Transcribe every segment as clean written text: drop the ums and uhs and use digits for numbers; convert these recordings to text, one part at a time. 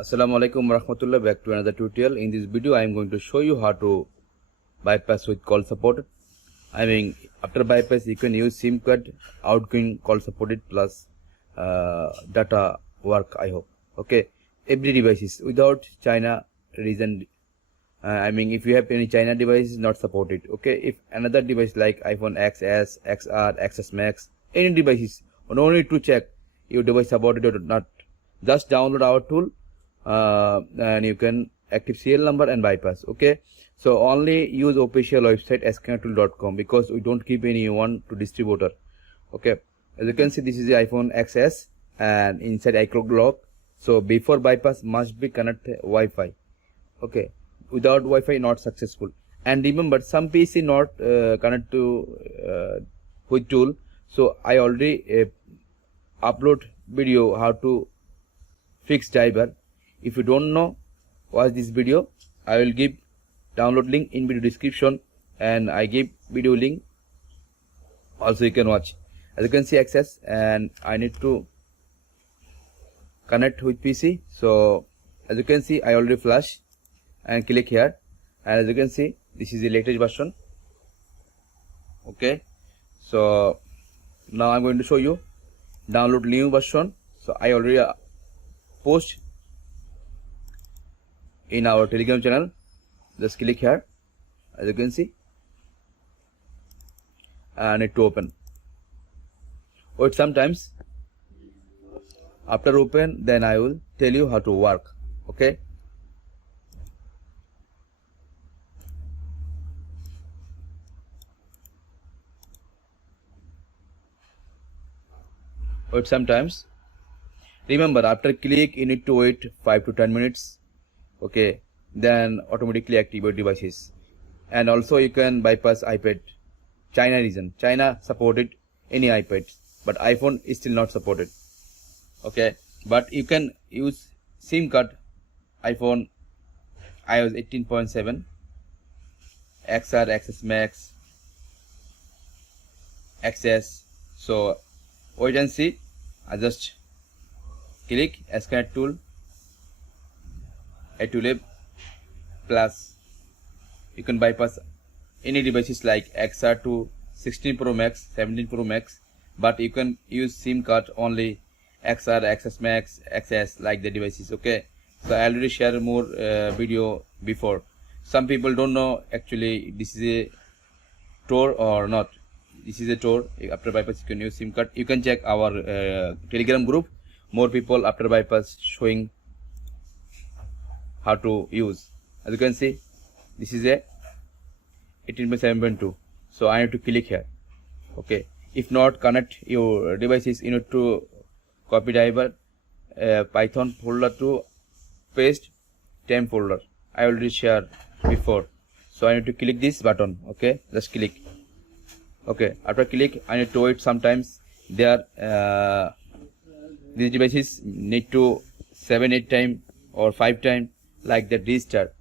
Assalamu alaikum warahmatullah. Back to another tutorial. In this video I am going to show you how to bypass with call support. After bypass you can use SIM card, outgoing call supported plus data work, I hope. Okay, every devices without China region. If you have any China device not supported. Okay, if another device like iPhone XS, XR, XS Max, any devices, no need to check your device supported or not. Just download our tool and you can active serial number and bypass. Okay, so only use official website SlyNetA12.com because we don't keep anyone to distributor. Okay, as you can see, this is the iPhone XS and inside iCloud lock. So before bypass must be connected Wi-Fi. Okay, without Wi-Fi not successful. And remember, some PC not connect to with tool. So I already upload video how to fix driver. If you don't know, watch this video. I will give download link in video description and I give video link also, you can watch. As you can see, access, and I need to connect with PC. So as you can see, I already flash and click here, and as you can see, this is the latest version. Okay, so now I'm going to show you download new version. So I already post in our Telegram channel. Just click here, as you can see, and need to open. Wait sometimes. After open, then I will tell you how to work. Okay, wait sometimes. Remember, after click you need to wait 5 to 10 minutes. Okay, then automatically activate devices. And also you can bypass iPad China region. China supported any iPad, but iPhone is still not supported. Okay, but you can use SIM card iPhone iOS 18.7, XR, XS Max, XS. So wait and see. I just click SlyNetA tool A12 plus. You can bypass any devices like XR to 16 Pro Max, 17 Pro Max, but you can use SIM card only XR, XS Max, XS, like the devices. Okay, so I already shared more video before. Some people don't know actually this is a Tor or not. This is a Tor. After bypass you can use SIM card. You can check our Telegram group. More people after bypass showing how to use. As you can see, this is a 18.7.2. So I need to click here. Okay, if not connect your devices, you need to copy driver Python folder to paste temp folder. I already shared before. So I need to click this button. Okay, just click. Okay, after click I need to wait sometimes. There these devices need to 7-8 times or 5 times like that restart.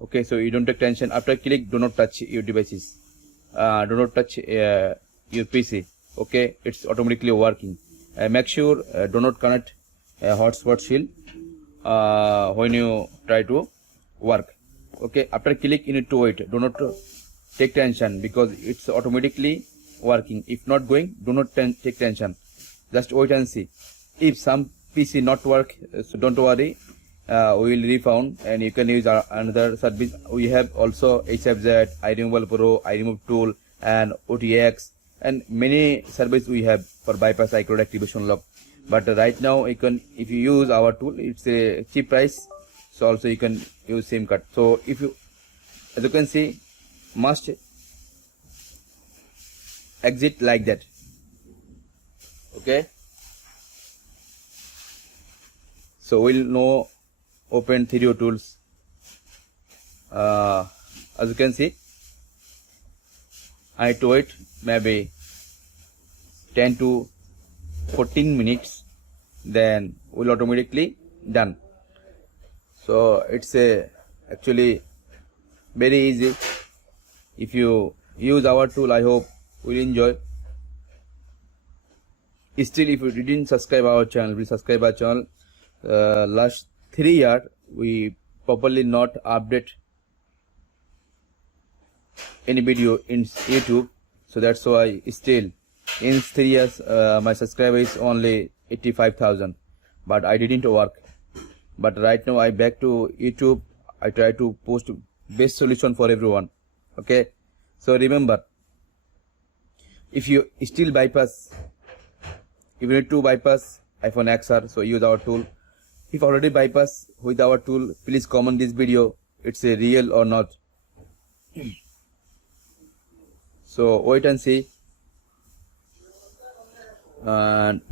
Okay, so you don't take tension. After click, do not touch your devices, do not touch your PC. Okay, it's automatically working. Make sure do not connect hotspot shield when you try to work. Okay, after click you need to wait. Do not take tension because it's automatically working. If not going, do not take tension. Just wait and see. If some PC not work, so don't worry. We will refound and you can use another service. We have also HFZ, iRemove Pro, iRemove tool, and OTX, and many services we have for bypass iCloud activation lock. But right now you can, if you use our tool, it's a cheap price. So also you can use SIM card. So if you, as you can see, must exit like that. Okay, so we'll know open 3D tools. As you can see, I need to wait maybe 10 to 14 minutes, then will automatically done. So it's actually very easy. If you use our tool, I hope will enjoy. Still, if you didn't subscribe our channel, please subscribe our channel. Last 3 years we properly not update any video in YouTube, so that's why still in 3 years my subscriber is only 85,000, but I didn't work. But right now I back to YouTube. I try to post best solution for everyone. Okay, so remember, if you still bypass, if you need to bypass iPhone XR, so use our tool. If already bypass with our tool, please comment this video, it's a real or not. So wait and see. And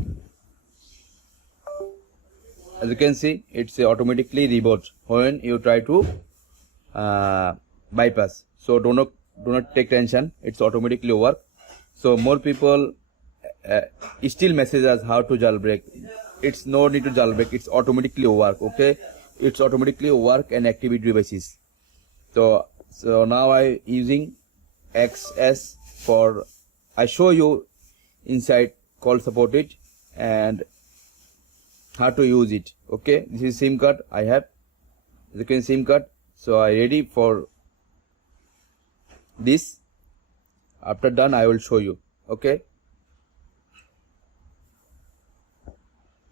as you can see, it's automatically reboot when you try to bypass. So do not take tension, it's automatically work. So more people still message us how to jailbreak. It's no need to jailbreak, it's automatically work. Okay, it's automatically work and activate devices. So now I using XS for, I show you inside call supported and how to use it. Okay, this is SIM card I have, as you can SIM card. So I ready for this. After done I will show you. Okay,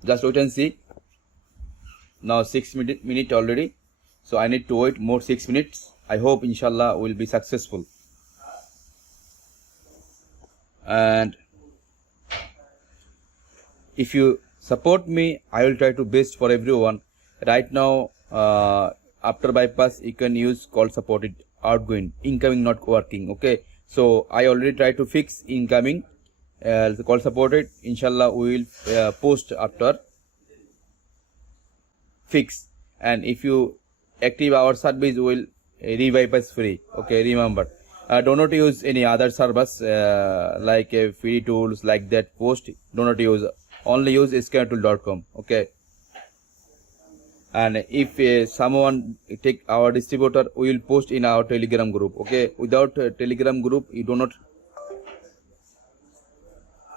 just wait and see. Now 6 minutes already, so I need to wait more 6 minutes. I hope inshallah will be successful. And if you support me, I will try to best for everyone. Right now after bypass you can use call supported outgoing, incoming not working. Okay, so I already try to fix incoming, the call supported. Inshallah we will post after fix. And if you active our service, we will re-bypass free. Okay, remember, do not use any other service like free tools like that post. Do not use, only use SlyNetA12.com. Okay, and if someone take our distributor, we will post in our Telegram group. Okay, without Telegram group you do not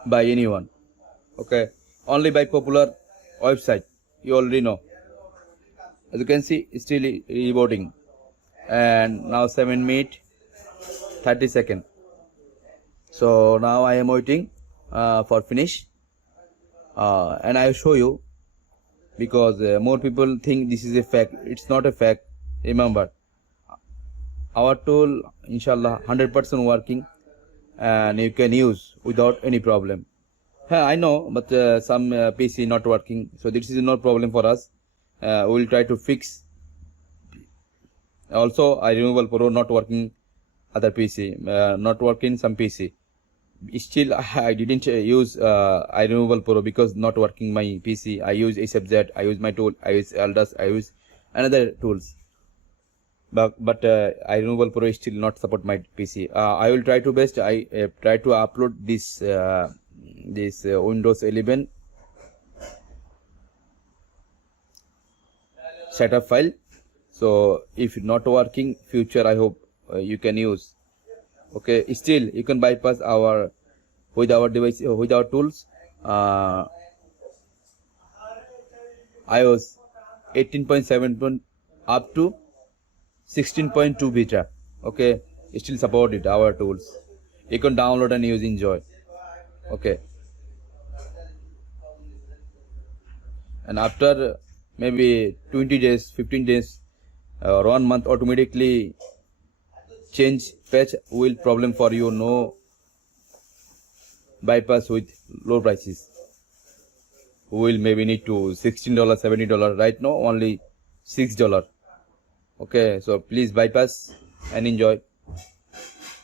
buy anyone. Okay, only by popular website, you already know. As you can see, still rebooting. And now 7 minutes 30 seconds. So now I am waiting for finish, and I will show you, because more people think this is a fake. It's not a fake. Remember, our tool inshallah 100% working and you can use without any problem. I know, but some PC not working, so this is no problem for us. We will try to fix. Also iRemovable Pro not working, other PC not working, some PC. Still I didn't use iRemovable Pro because not working my PC. I use ASAPZ, I use my tool, I use Aldus, I use another tools, but iRemovable Pro still not support my PC. I will try to best. I try to upload this Windows 11 setup file. So if not working, future I hope you can use. Okay, still you can bypass our with our device, with our tools. iOS 18.7 up to 16.2 beta. Okay, still supported our tools. You can download and use, enjoy. Okay, and after maybe 20 days, 15 days, or 1 month, automatically change patch will problem for you. No bypass with low prices. We will maybe need to $16, $70. Right now only $6. Okay, so please bypass and enjoy.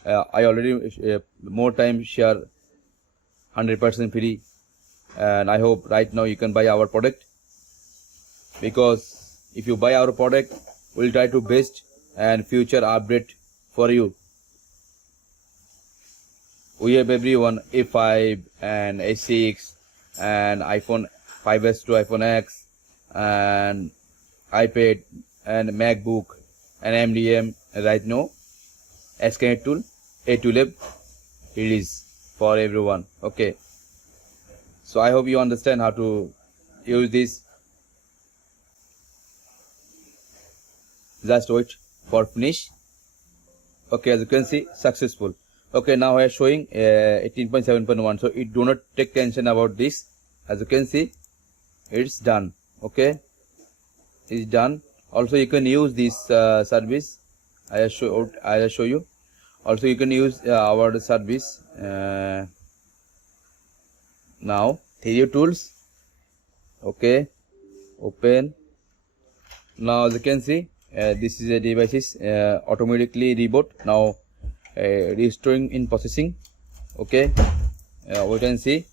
I already more time share 100% free, and I hope right now you can buy our product, because if you buy our product, we'll try to best and future update for you. We have everyone, A5 and A6 and iPhone 5s to iPhone X and iPad and MacBook and MDM. Right now SlyNetA12 release for everyone. Okay, so I hope you understand how to use this. Just wait for finish. Okay, as you can see, successful. Okay, now I am showing 18.7.1. so it do not take tension about this. As you can see, it's done. Okay, it's done. Also you can use this service. I will show you. Also you can use our service now. 3D tools. Okay, open. Now as you can see, this is a device automatically reboot. Now restoring in processing. Okay, we can see.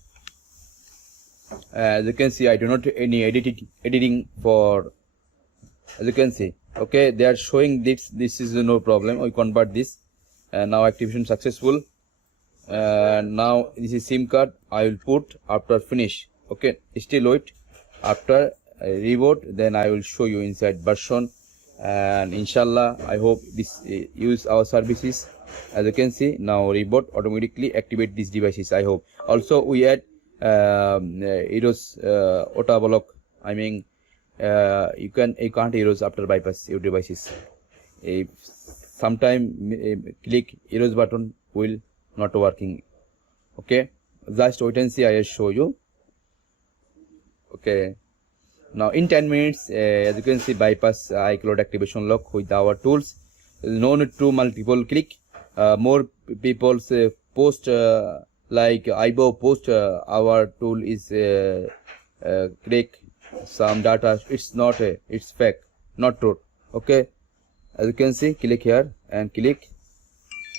As you can see, I do not any editing for. As you can see, okay, they are showing this. This is no problem. We convert this. Now activation successful. Now this is SIM card. I will put after finish. Okay, still wait after reboot. Then I will show you inside version. And inshallah, I hope this use our services. As you can see, now reboot automatically activate these devices. I hope. Also we add errors auto block. I mean, you can't erase after bypass your devices. If sometime click erase button will not working. Okay, just wait and see. I will show you. Okay, now in 10 minutes, as you can see, bypass iCloud activation lock with our tools. No need to multiple click. More people post like IBO post our tool is click some data. It's not it's fake, not true. Okay, as you can see, click here and click,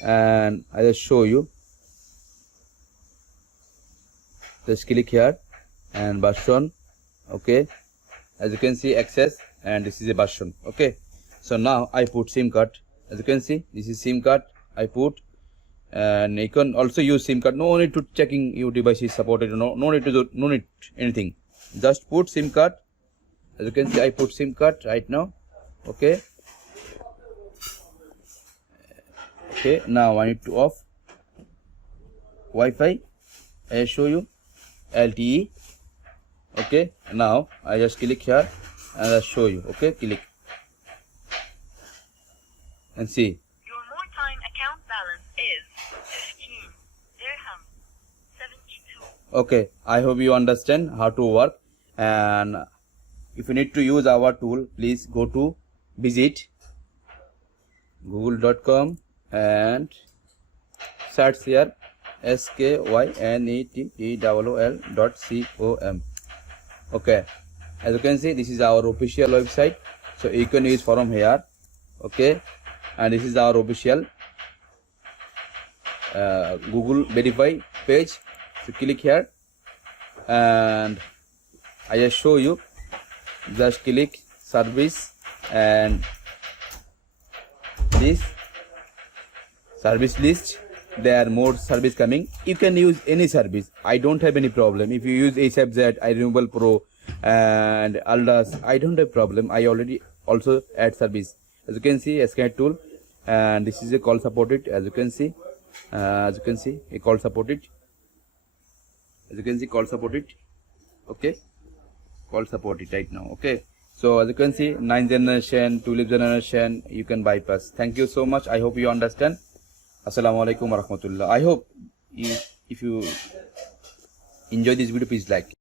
and I will show you. Just click here and version. Okay, as you can see, access, and this is a version. Okay, so now I put SIM card. As you can see, this is SIM card I put, and you can also use SIM card. No need to checking your device is supported. No need to do, no need anything. Just put SIM card. As you can see, I put SIM card right now. Okay. Okay, now I need to off Wi-Fi. I will show you LTE. Okay, now I just click here and I'll show you. Okay, click and see. Your more time account balance is 15 dirham 72. Okay, I hope you understand how to work. And if you need to use our tool, please go to visit google.com and search here SKYNETTOOL.com. Okay, as you can see, this is our official website, so you can use from here. Okay, and this is our official Google verify page. So click here and I just show you. Just click service and this service list. There are more service coming. You can use any service. I don't have any problem. If you use HFZ, iRenewable Pro and Aldas, I don't have problem. I already also add service. As you can see, scan tool, and this is a call supported. As you can see, a call supported. As you can see, call supported. Okay, call supported right now. Okay, so as you can see, 9th generation, tulip generation, you can bypass. Thank you so much. I hope you understand. Assalamualaikum warahmatullah. I hope if you enjoy this video, please like.